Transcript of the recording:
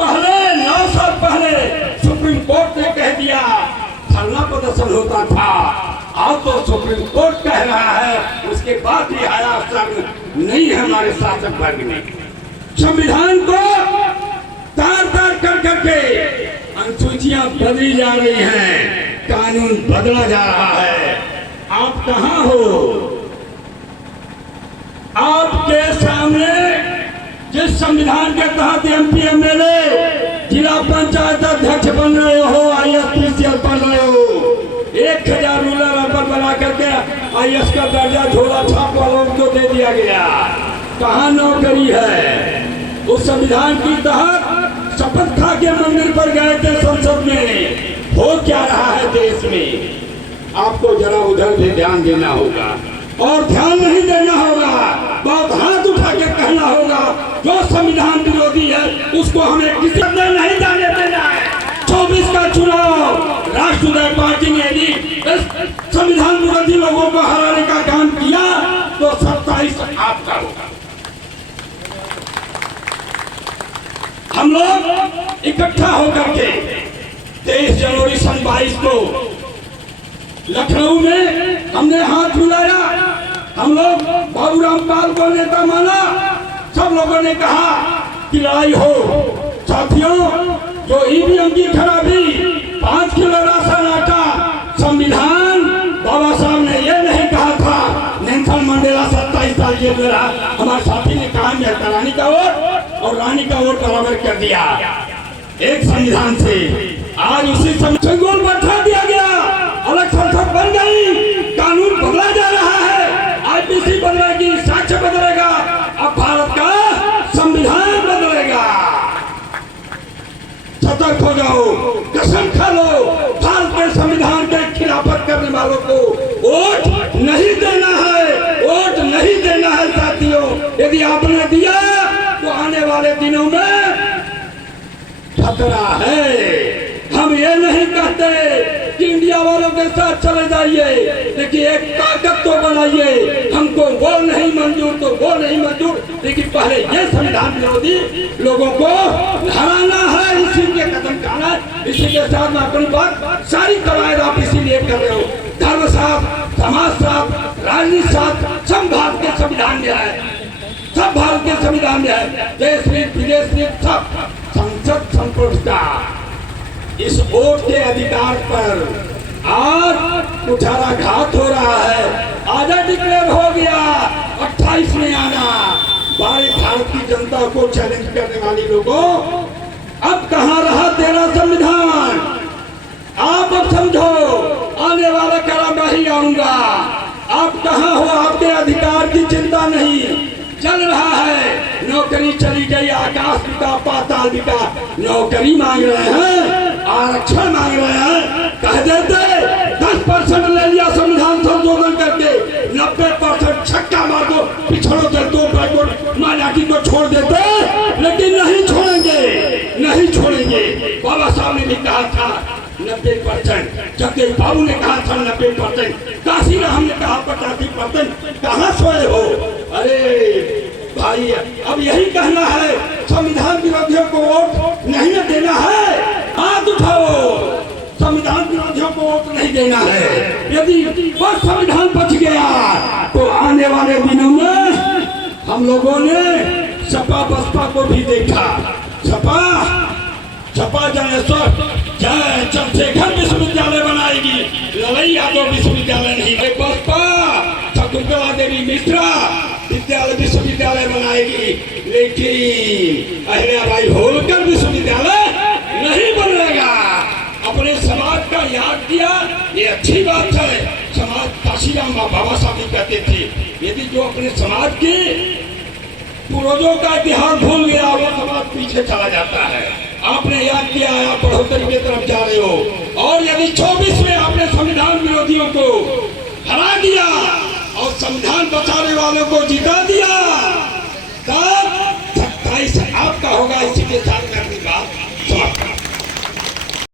पहले 9 साल पहले सुप्रीम कोर्ट ने कह दिया धरना प्रदर्शन होता था, अब तो सुप्रीम कोर्ट कह रहा है, उसके बाद भी आया असर नहीं है हमारे शासक वर्ग में। संविधान को तार तार कर करके अनुसूचियां बदली जा रही हैं, कानून बदला जा रहा है। आप कहां हो? आपके सामने जिस संविधान के तहत एमपी एमएलए जिला पंचायत अध्यक्ष बन रहे हो, आईएएस पढ़ रहे हो, 1000 रूरल अरबन बना करके आईएएस का दर्जा झोला छाप वालों को दे दिया गया। कहाँ नौकरी है? उस संविधान की तहत शपथ खा के मंदिर पर गए थे संसद में। हो क्या रहा है देश में? आपको जरा उधर भी ध्यान देना होगा, और ध्यान नहीं देना होगा, बहुत हाथ उठा के कहना होगा जो संविधान विरोधी है उसको हमें किसी ने नहीं जाने देना है। 24 का चुनाव राष्ट्रीय पार्टी ने यदि संविधान विरोधी लोगों को हराने का काम किया तो 27 आपका होगा। हम लोग इकट्ठा होकर के 23 जनवरी सन 22 को लखनऊ में हमने हाथ मिलाया। हम लोग बाबूराम पाल को नेता माना। सब लोगों ने कहा कि लड़ाई हो। साथियों, जो ईवीएम की खराबी, 5 किलो राशन आटा, संविधान बाबा साहब ने ये नहीं कहा था। नेल्सन मंडेला 27 साल जेल में रहा। हमारे साथी ने कहा मैं रानी का वोट और रानी का वोट बराबर कर दिया एक संविधान से। आज उसी संगोल बैठा दिया गया, अलग संसद बन गई, कानून बदला जा रहा है, आईपीसी बदलेगी, साक्ष्य बदलेगा, अब भारत का संविधान बदलेगा। सतर्क हो जाओ, कसम खा लो, भारत के संविधान के खिलाफत करने वालों को वोट नहीं देना है, वोट नहीं देना है साथियों। यदि आपने दिया तो आने वाले दिनों में खतरा है। हम ये नहीं कहते कि इंडिया वालों के साथ चले जाइए, लेकिन एक ताकत तो बनाइए। हमको वो नहीं मंजूर तो वो नहीं मंजूर, लेकिन पहले ये संविधान विरोधी लोगों को हराना है, इसी के कदम उठाना है। इसी के साथ मैं अपनी बात सारी कवायद आप इसीलिए कर रहे हो। धर्म साथ, समाज साथ, राजनीति साथ, सब भारत के संविधान में है, सब भारत के संविधान में है। देश नीति, विदेश नीति, सब संसद संप्रभुता। इस वोट के अधिकार पर आज कुठाराघात हो रहा है। आजा डिक्लेयर हो गया, 28 में आना। भारत की जनता को चैलेंज करने वाली लोगों, अब कहाँ रहा तेरा संविधान? आप अब समझो, आने वाला कला मैं ही आऊंगा। आप कहाँ हो? आपके अधिकार की चिंता नहीं। चल रहा है, नौकरी चली गई, आकाश बिका, पाताल बिका। नौकरी मांग रहे हैं, आरक्षण मांग रहे हैं, कह देते 10% ले लिया संविधान संशोधन करके, 90% छक्का मार दो, पिछड़ो दे दो, मायावती को छोड़ देते, लेकिन नहीं छोड़ेंगे, नहीं छोड़ेंगे। बाबा साहब ने भी कहा था 90%, जगदेव बाबू ने कहा था 90%, काशी राम ने कहा 85%। कहाँ सोए हो? अरे भाई, अब यही कहना है, संविधान विरोधियों को वोट नहीं देना है। हाथ उठाओ, संविधान विरोधियों को वोट नहीं देना है। यदि वह संविधान बच गया तो आने वाले दिनों में हम लोगों ने सपा बसपा को भी देखा। सपा जनेश्वर जय चंद्रशेखर विश्वविद्यालय बनाएगी, लड़ई यादव विश्वविद्यालय नहीं। बसपा शकुंतला देवी मिश्रा विश्वविद्यालय बनाएगी, लेकिन अहिल्याबाई होलकर विश्वविद्यालय नहीं बनेगा। अपने समाज का याद किया, ये अच्छी बात है। समाज काशीराम बाबा साहब भी कहते थे, यदि जो अपने समाज के पूर्वजों का इतिहास भूल गया, वो समाज पीछे चला जाता है। आपने याद किया, आप बढ़ोतरी की तरफ जा रहे हो। और यदि 24 में आपने संविधान विरोधियों को हरा दिया और संविधान बचाने वालों को जिता दिया, तब 27 आपका होगा। इसी के साथ